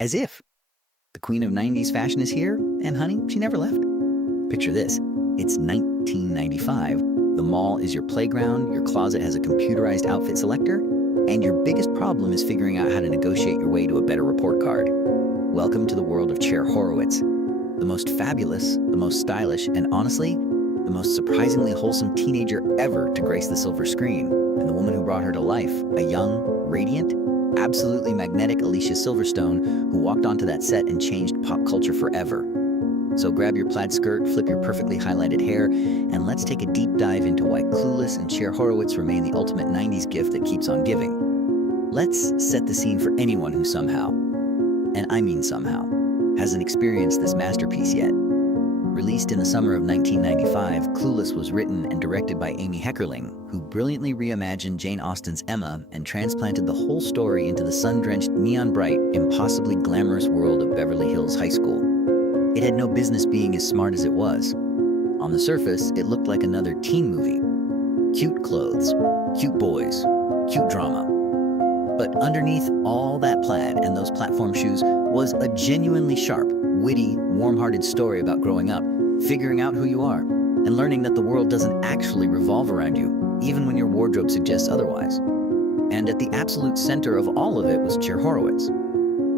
As if the queen of 90s fashion is here, and honey, she never left. Picture this, it's 1995. The mall is your playground, your closet has a computerized outfit selector, and your biggest problem is figuring out how to negotiate your way to a better report card. Welcome to the world of Cher Horowitz, the most fabulous, the most stylish, and honestly, the most surprisingly wholesome teenager ever to grace the silver screen, and the woman who brought her to life, a young, radiant, absolutely magnetic Alicia Silverstone who walked onto that set and changed pop culture forever. So grab your plaid skirt, flip your perfectly highlighted hair, and let's take a deep dive into why Clueless and Cher Horowitz remain the ultimate 90s gift that keeps on giving. Let's set the scene for anyone who somehow, and I mean somehow, hasn't experienced this masterpiece yet. Released in the summer of 1995, Clueless was written and directed by Amy Heckerling, who brilliantly reimagined Jane Austen's Emma and transplanted the whole story into the sun-drenched, neon-bright, impossibly glamorous world of Beverly Hills High School. It had no business being as smart as it was. On the surface, it looked like another teen movie. Cute clothes, cute boys, cute drama. But underneath all that plaid and those platform shoes was a genuinely sharp, witty, warm-hearted story about growing up, figuring out who you are, and learning that the world doesn't actually revolve around you, even when your wardrobe suggests otherwise. And at the absolute center of all of it was Cher Horowitz,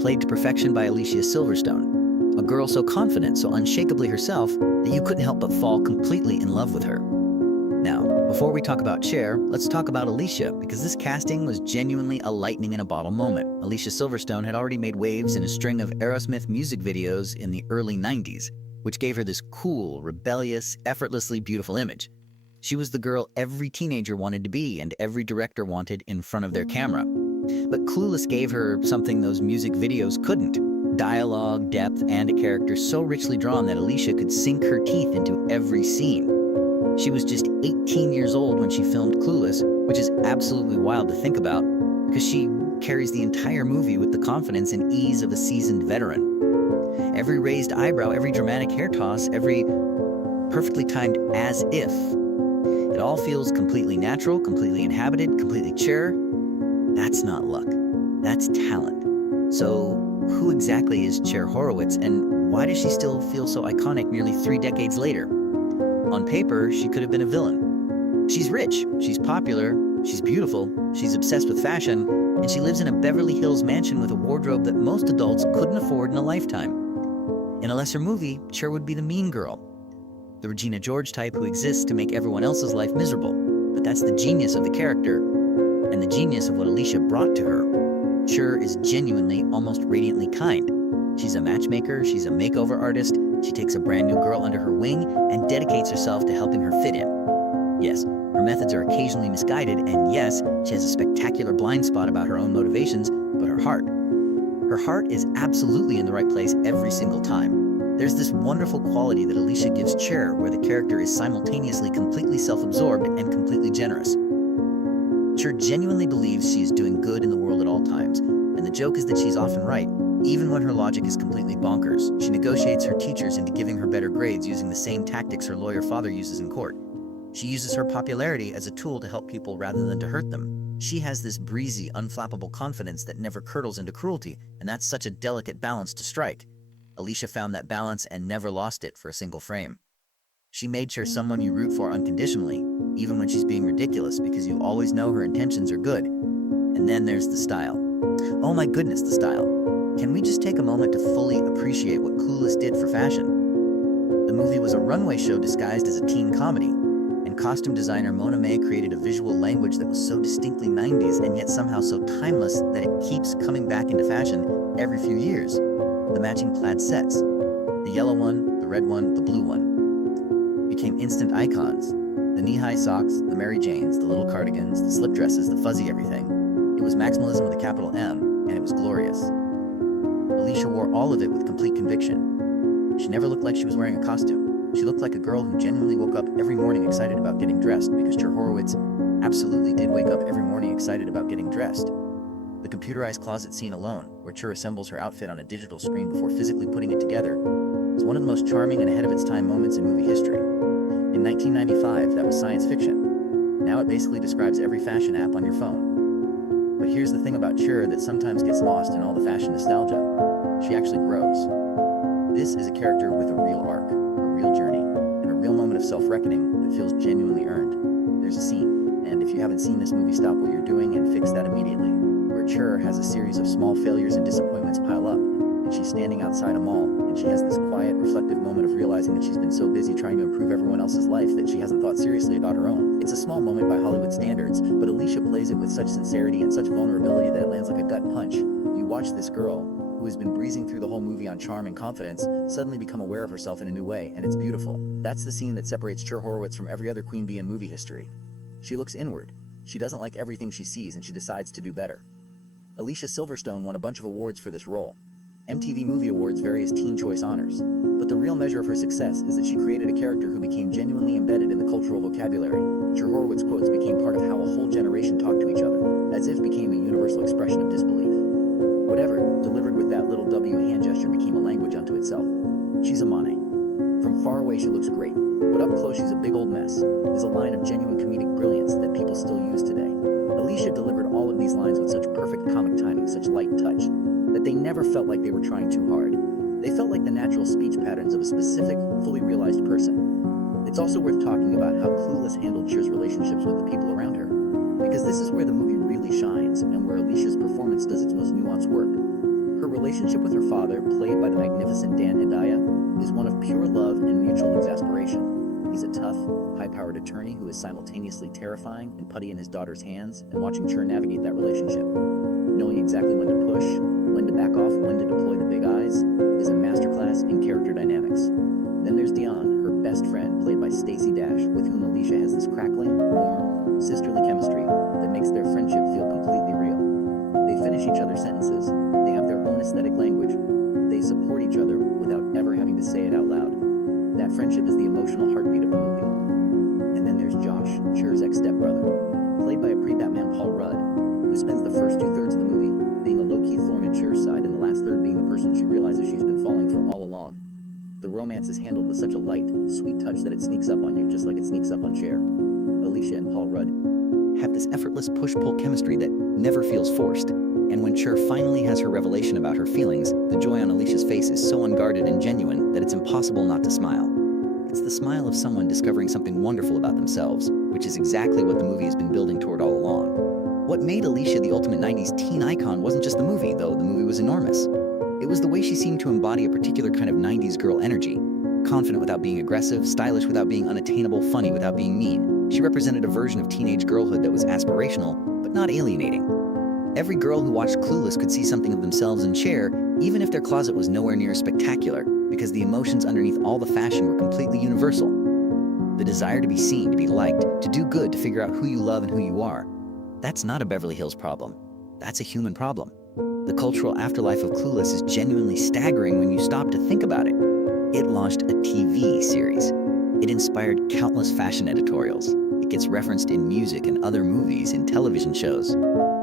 played to perfection by Alicia Silverstone, a girl so confident, so unshakably herself, that you couldn't help but fall completely in love with her. Now, before we talk about Cher, let's talk about Alicia, because this casting was genuinely a lightning-in-a-bottle moment. Alicia Silverstone had already made waves in a string of Aerosmith music videos in the early 90s, which gave her this cool, rebellious, effortlessly beautiful image. She was the girl every teenager wanted to be and every director wanted in front of their camera. But Clueless gave her something those music videos couldn't: dialogue, depth, and a character so richly drawn that Alicia could sink her teeth into every scene. She was just 18 years old when she filmed Clueless, which is absolutely wild to think about, because she carries the entire movie with the confidence and ease of a seasoned veteran. Every raised eyebrow, every dramatic hair toss, every perfectly timed as if, it all feels completely natural, completely inhabited, completely Cher. That's not luck. That's talent. So who exactly is Cher Horowitz, and why does she still feel so iconic nearly 3 decades later? On paper, she could have been a villain. She's rich, she's popular, she's beautiful, she's obsessed with fashion, and she lives in a Beverly Hills mansion with a wardrobe that most adults couldn't afford in a lifetime. In a lesser movie, Cher would be the mean girl, the Regina George type who exists to make everyone else's life miserable. But that's the genius of the character, and the genius of what Alicia brought to her. Cher is genuinely, almost radiantly kind. She's a matchmaker, she's a makeover artist, she takes a brand new girl under her wing and dedicates herself to helping her fit in. Yes, her methods are occasionally misguided, and yes, she has a spectacular blind spot about her own motivations, but her heart is absolutely in the right place every single time. There's this wonderful quality that Alicia gives Cher, where the character is simultaneously completely self-absorbed and completely generous. Cher genuinely believes she is doing good in the world at all times, and the joke is that she's often right. Even when her logic is completely bonkers, she negotiates her teachers into giving her better grades using the same tactics her lawyer father uses in court. She uses her popularity as a tool to help people rather than to hurt them. She has this breezy, unflappable confidence that never curdles into cruelty, and that's such a delicate balance to strike. Alicia found that balance and never lost it for a single frame. She made Cher someone you root for unconditionally, even when she's being ridiculous, because you always know her intentions are good. And then there's the style. Oh my goodness, the style. Can we just take a moment to fully appreciate what Clueless did for fashion? The movie was a runway show disguised as a teen comedy, and costume designer Mona May created a visual language that was so distinctly 90s and yet somehow so timeless that it keeps coming back into fashion every few years. The matching plaid sets, the yellow one, the red one, the blue one, became instant icons. The knee-high socks, the Mary Janes, the little cardigans, the slip dresses, the fuzzy everything. It was maximalism with a capital M, and it was glorious. Alicia wore all of it with complete conviction. She never looked like she was wearing a costume. She looked like a girl who genuinely woke up every morning excited about getting dressed, because Cher Horowitz absolutely did wake up every morning excited about getting dressed. The computerized closet scene alone, where Cher assembles her outfit on a digital screen before physically putting it together, is one of the most charming and ahead of its time moments in movie history. In 1995, that was science fiction. Now it basically describes every fashion app on your phone. But here's the thing about Cher that sometimes gets lost in all the fashion nostalgia. she actually grows. This is a character with a real arc, a real journey, and a real moment of self-reckoning that feels genuinely earned. There's a scene, and if you haven't seen this movie, stop what you're doing and fix that immediately, where Chur has a series of small failures and disappointments pile up, and she's standing outside a mall, and she has this quiet, reflective moment of realizing that she's been so busy trying to improve everyone else's life that she hasn't thought seriously about her own. It's a small moment by Hollywood standards, but Alicia plays it with such sincerity and such vulnerability that it lands like a gut punch. You watch this girl, who has been breezing through the whole movie on charm and confidence, suddenly become aware of herself in a new way, and it's beautiful. That's the scene that separates Chur Horowitz from every other queen bee in movie history. She looks inward. She doesn't like everything she sees, and she decides to do better. Alicia Silverstone won a bunch of awards for this role. MTV Movie Awards various Teen Choice honors. But the real measure of her success is that she created a character who became genuinely embedded in the cultural vocabulary. Chur Horowitz quotes became part of how a whole generation talked to each other, as if became a universal expression of disbelief. Whatever, delivered with that little W hand gesture, became a language unto itself. She's a Monet. From far away she looks great, but up close she's a big old mess, is a line of genuine comedic brilliance that people still use today. Alicia delivered all of these lines with such perfect comic timing, such light touch, that they never felt like they were trying too hard. They felt like the natural speech patterns of a specific, fully realized person. It's also worth talking about how Clueless handled Chur's relationships with the people around her, because this is where the movie really shines and where Alicia's performance does its most nuanced work. Her relationship with her father, played by the magnificent Dan Hedaya, is one of pure love and mutual exasperation. He's a tough, high-powered attorney who is simultaneously terrifying and putty in his daughter's hands, and watching Chur navigate that relationship, knowing exactly when to push, when to back off, when to deploy the big eyes, is a masterclass in character dynamics. Then there's Dion, her best friend, played by Stacey Dash, with whom Alicia has this crackling, warm, sisterly chemistry that makes their friendship feel completely real. They finish each other's sentences, they have their own aesthetic language, they support each other without ever having to say it out loud. That friendship is the emotional heartbeat of the movie. And then there's Josh, Chur's ex-stepbrother, played by a pre-Batman Paul Rudd, who spends the first two-thirds of the movie being a low-key thorn in Chur's side, and the last third being the person she realizes she's been falling for all along. The romance is handled with such a light, sweet touch that it sneaks up on you, just like it sneaks up on Cher. Alicia and Paul Rudd have this effortless push-pull chemistry that never feels forced. And when Chur finally has her revelation about her feelings, the joy on Alicia's face is so unguarded and genuine that it's impossible not to smile. It's the smile of someone discovering something wonderful about themselves, which is exactly what the movie has been building toward all along. What made Alicia the ultimate 90s teen icon wasn't just the movie, though the movie was enormous. It was the way she seemed to embody a particular kind of 90s girl energy. Confident without being aggressive, stylish without being unattainable, funny without being mean. She represented a version of teenage girlhood that was aspirational, but not alienating. Every girl who watched Clueless could see something of themselves in Cher, even if their closet was nowhere near spectacular, because the emotions underneath all the fashion were completely universal. The desire to be seen, to be liked, to do good, to figure out who you love and who you are. That's not a Beverly Hills problem. That's a human problem. The cultural afterlife of Clueless is genuinely staggering when you stop to think about it. It launched a TV series. It inspired countless fashion editorials. It gets referenced in music and other movies and television shows.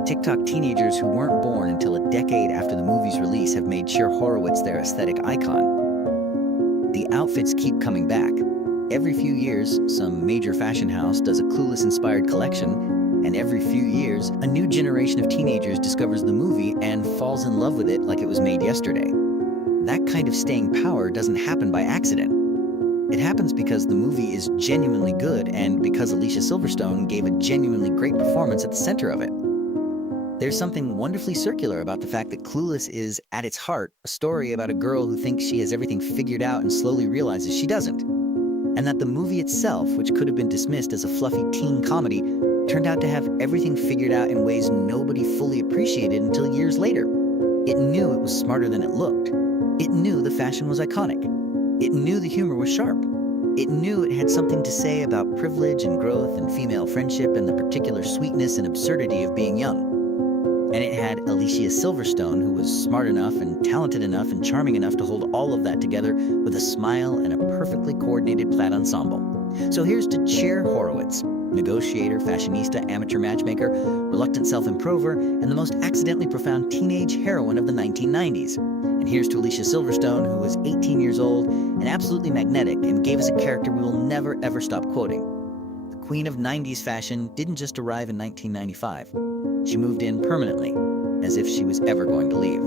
TikTok teenagers who weren't born until a decade after the movie's release have made Chur Horowitz their aesthetic icon. The outfits keep coming back. Every few years, some major fashion house does a Clueless-inspired collection, and every few years, a new generation of teenagers discovers the movie and falls in love with it like it was made yesterday. That kind of staying power doesn't happen by accident. It happens because the movie is genuinely good and because Alicia Silverstone gave a genuinely great performance at the center of it. There's something wonderfully circular about the fact that Clueless is, at its heart, a story about a girl who thinks she has everything figured out and slowly realizes she doesn't. And that the movie itself, which could have been dismissed as a fluffy teen comedy, turned out to have everything figured out in ways nobody fully appreciated until years later. It knew it was smarter than it looked. It knew the fashion was iconic. It knew the humor was sharp. It knew it had something to say about privilege and growth and female friendship and the particular sweetness and absurdity of being young. And it had Alicia Silverstone, who was smart enough and talented enough and charming enough to hold all of that together with a smile and a perfectly coordinated plaid ensemble. So here's to Chur Horowitz, negotiator, fashionista, amateur matchmaker, reluctant self-improver, and the most accidentally profound teenage heroine of the 1990s. And here's to Alicia Silverstone, who was 18 years old and absolutely magnetic and gave us a character we will never ever stop quoting. The queen of 90s fashion didn't just arrive in 1995. She moved in permanently, as if she was ever going to leave.